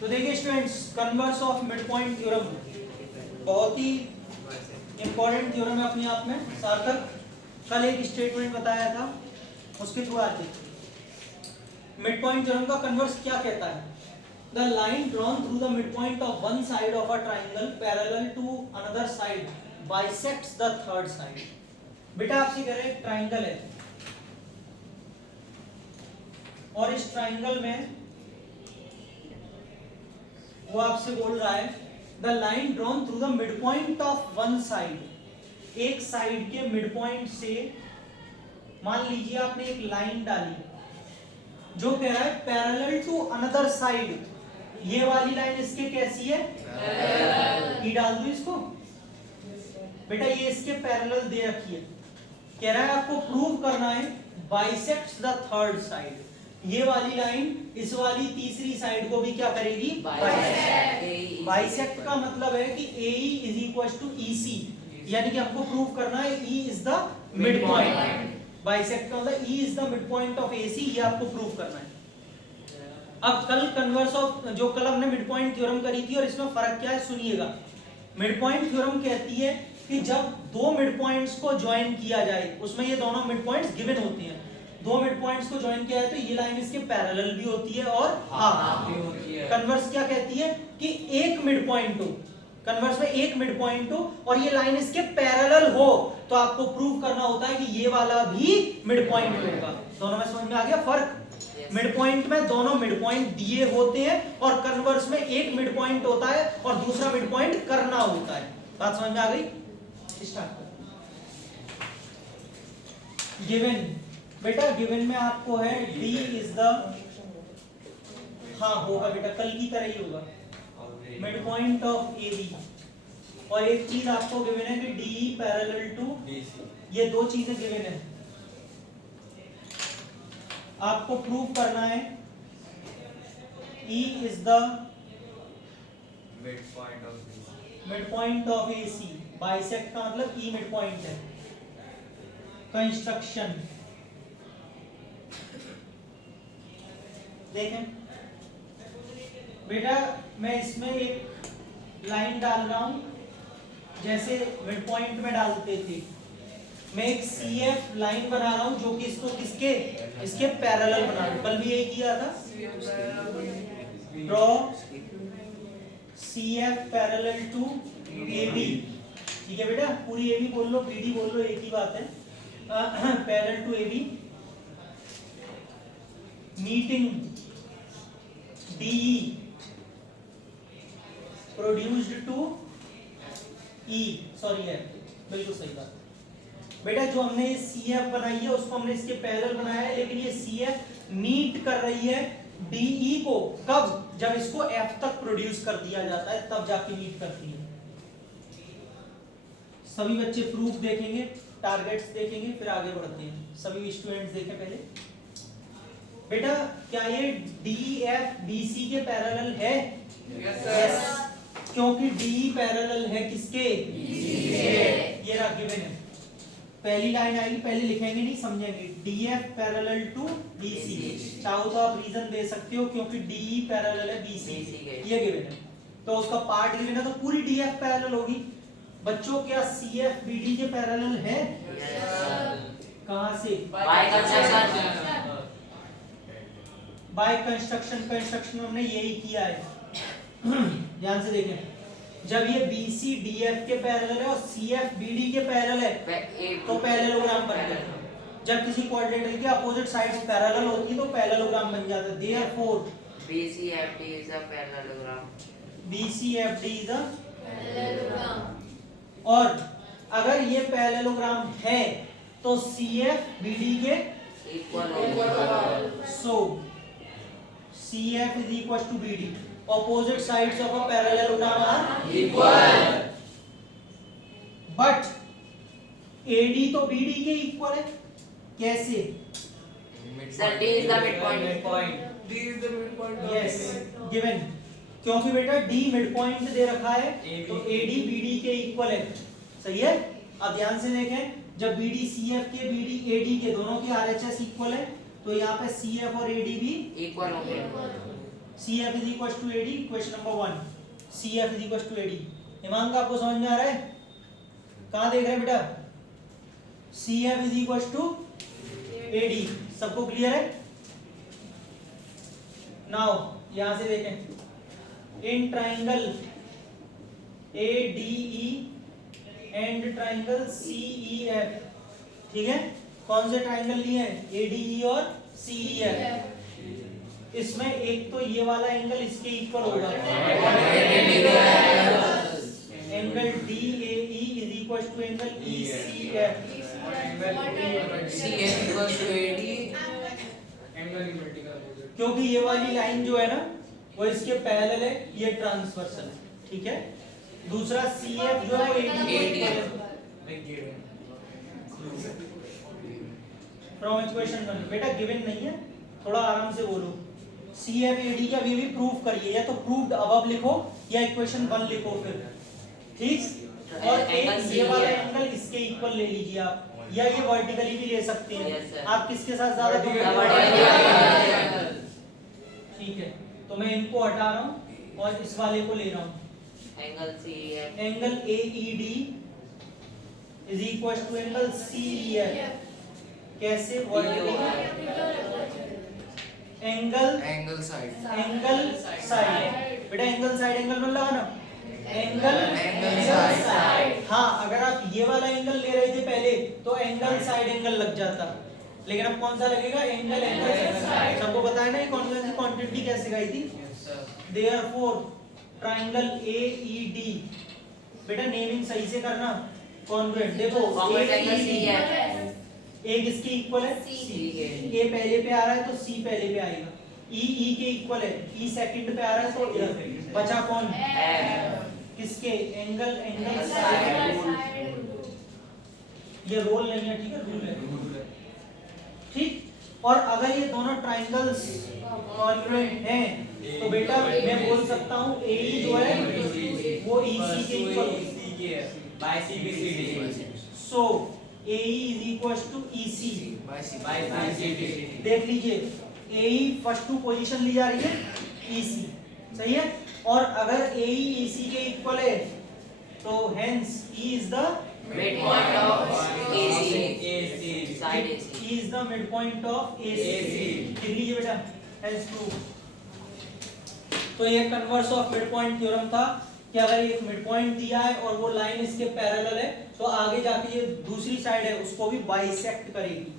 तो देखिए students, converse of mid point theorem बहुत ही इंपॉर्टेंट थ्योरम है अपने आप में। सार्थक कल एक स्टेटमेंट बताया था, उसके थ्रू आज देखिए मिड पॉइंट थ्योरम का कन्वर्स क्या कहता है। The line drawn through the midpoint of one side of a triangle parallel to another side bisects the third side. बेटा आपसे कह रहे हैं ट्राइंगल है और इस ट्राइंगल में वो आपसे बोल रहा है the line drawn through the midpoint of one side, एक साइड के मिड पॉइंट से मान लीजिए आपने एक लाइन डाली जो कह रहा है पैरेलल टू अनदर साइड। ये वाली लाइन इसके कैसी है? पैरेलल। डाल दो इसको बेटा, ये इसके पैरेलल दे रखी है। कह रहा है आपको प्रूव करना है बाइसेक्ट्स द थर्ड साइड। ये वाली लाइन इस वाली तीसरी साइड को भी क्या करेगी? बाइसेक्ट। बाइसेक्ट का मतलब है कि AE is equal to EC, यानी कि हमको प्रूव करना है E is the midpoint. Bisect का मतलब E is the midpoint of AC, ये आपको प्रूव करना है। अब कल कन्वर्स ऑफ जो कल हमने मिड पॉइंट थ्योरम करी थी और इसमें फर्क क्या है सुनिएगा। मिड पॉइंट थ्योरम कहती है कि जब दो मिड पॉइंट्स को ज्वाइन किया जाए, उसमें ये दोनों मिड पॉइंट्स गिवन होते हैं, दो मिड पॉइंट्स को ज्वाइन किया है तो ये लाइन इसके पैरेलल भी होती है और हाफ भी होती है। कन्वर्स क्या कहती है कि एक मिड पॉइंट हो, कन्वर्स में एक मिड पॉइंट हो और ये लाइन इसके पैरेलल हो तो आपको प्रूव करना होता है कि ये वाला भी मिड पॉइंट होगा। दोनों में समझ में आ गया फर्क? मिड पॉइंट में दोनों मिड पॉइंट दिए होते हैं और कन्वर्स में एक मिड पॉइंट होता है और दूसरा मिड पॉइंट करना होता है। बात समझ में आ गई? स्टार्ट। गिवन बेटा, गिवन में आपको है D इज द, हाँ होगा बेटा, कल की तरह ही होगा, मिड पॉइंट ऑफ AB। और एक चीज आपको गिवन है कि DE पैरेलल टू BC। ये दो चीजें गिवन है, आपको प्रूव करना है E is the midpoint of AC। Bisect का मतलब E मिड पॉइंट है। कंस्ट्रक्शन देखें बेटा, मैं इसमें एक लाइन डाल रहा हूं जैसे मिड पॉइंट में डालते थे। मैं एक CF लाइन बना रहा हूं जो कि इसको किसके, इसके पैरेलल बना रहा हूं। कल भी यही किया था, draw CF parallel to AB। ठीक है बेटा, पूरी AB बोल लो, BD बोल लो, एक ही बात है। Parallel to AB meeting DE produced to E, sorry है, बिल्कुल सही बात बेटा। जो हमने CF बनाई है उसको हमने इसके पैरेलल बनाया है, लेकिन ये CF मीट कर रही है DE को। कब? जब इसको F तक प्रोड्यूस कर दिया जाता है तब जाके मीट करती है। सभी बच्चे प्रूफ देखेंगे, टारगेट्स देखेंगे, फिर आगे बढ़ते हैं। सभी स्टूडेंट्स देखें पहले बेटा, क्या ये DF BC के पैरेलल है? यस। क्योंकि DE पैरेलल है किसके? BC के। ये रहा गिवन है। पहली लाइन आएगी, पहले लिखेंगे नहीं, समझेंगे। DF parallel to BC। चाहो तो आप रीजन दे सकते हो क्योंकि DE पैरेलल है BC, ये गिवन है तो उसका पार्ट गिवन है तो पूरी DF पैरेलल होगी। बच्चों क्या CF BD के पैरेलल है? कहां से? By construction. By construction. Construction में हमने यही किया है। ध्यान से देखें, जब ये BC DF के पैरेलल है और CF BD के पैरेलल है तो पैरेललोग्राम बन गया। जब किसी क्वाड्रेंगल के अपोजिट साइड्स पैरेलल होती है तो पैरेललोग्राम बन जाता है। Therefore BCFD is a parallelogram। BCFD is a parallelogram. और अगर ये पैरेललोग्राम है तो CF BD के इक्वल होगा। सो CF is equal to BD। Opposite sides of a parallelogram are equal, but AD तो BD के इक्वल है। कैसे? Sir, D is the midpoint। D is the midpoint। Yes, given। क्योंकि बेटा D मिड पॉइंट दे रखा है तो AD BD के इक्वल है। सही है? अब ध्यान से देखें, जब BD CF के BD AD के दोनों के RHS इक्वल है तो यहाँ पे CF और AD भी इक्वल होंगे। CF is equals to AD, question number 1, CF is equals to AD। हिमांक आपको समझ में आ रहा है? कहाँ देख रहे हैं बेटा? CF is equals to AD, सबको क्लियर है? नाउ यहां से देखें, in triangle ADE and triangle CEF, ठीक है? कौन से ट्राइंगल लिए हैं? ADE और CEF। इसमें एक तो ये वाला एंगल इसके इक्वल होगा, angle DAE is equal to angle ECF, CF equals to AD, क्योंकि ये वाली लाइन जो है ना वो इसके पैरेलल है, ये ट्रांसवर्सल है, ठीक है? दूसरा CF जो है वो AD फ्रॉम इक्वेशन 1। बेटा गिवन नहीं है, थोड़ा आराम से बोलो। CF AD का भी प्रूफ करिए, या तो प्रूव्ड अबव लिखो या इक्वेशन 1 लिखो फिर, ठीक? और एक ये वाला एंगल इसके इक्वल ले लीजिए आप, या ये वर्टिकली भी ले सकते हैं। आप किसके साथ ज्यादा कंफर्टेबल? ठीक है, तो मैं इनको हटा रहा हूँ और इस वाले को ले रहा हूँ। Angle CEF, angle AED is equal to angle CEF। कैसे? Angle side. बेटा एंगल साइड एंगल में लगा ना, एंगल साइड। हाँ, अगर आप ये वाला एंगल ले रहे थे पहले तो एंगल साइड एंगल लग जाता, लेकिन अब कौन सा लगेगा? Angle side. सबको पता है ना ये कौन सी क्वांटिटी कैसे गई थी? देयरफॉर ट्राइंगल AED, बेटा नेमिंग सही से करना, कॉन्ग्रुएंट। देखो AED एक इसके इक्वल है C, A पहले पे आ रहा है तो C पहले पे आएगा, E के इक्वल है, E सेकंड पे आ रहा है तो इधर बचा कौन? किसके? Angle side. ये रोल नहीं है, ठीक है? रूल है, ठीक? और अगर ये दोनों ट्राइंगल्स कॉन्ग्रुएंट हैं तो बेटा मैं बोल सकता हूँ AE जो है वो EC के equal by CBCD। So AE is equals to EC by CBCD। देख लीजिए, AE फर्स्ट टू पोजीशन ली जा रही है EC, सही है? और अगर AE EC के इक्वल है तो hence E is the midpoint of AC, side AC, E is the midpoint of AC। लिख लीजिए बेटा, hence true। तो ये converse of mid point theorem था कि अगर एक मिड पॉइंट दिया है और वो लाइन इसके पैरेलल है तो आगे जाके ये दूसरी साइड है उसको भी बाइसेक्ट करेगी।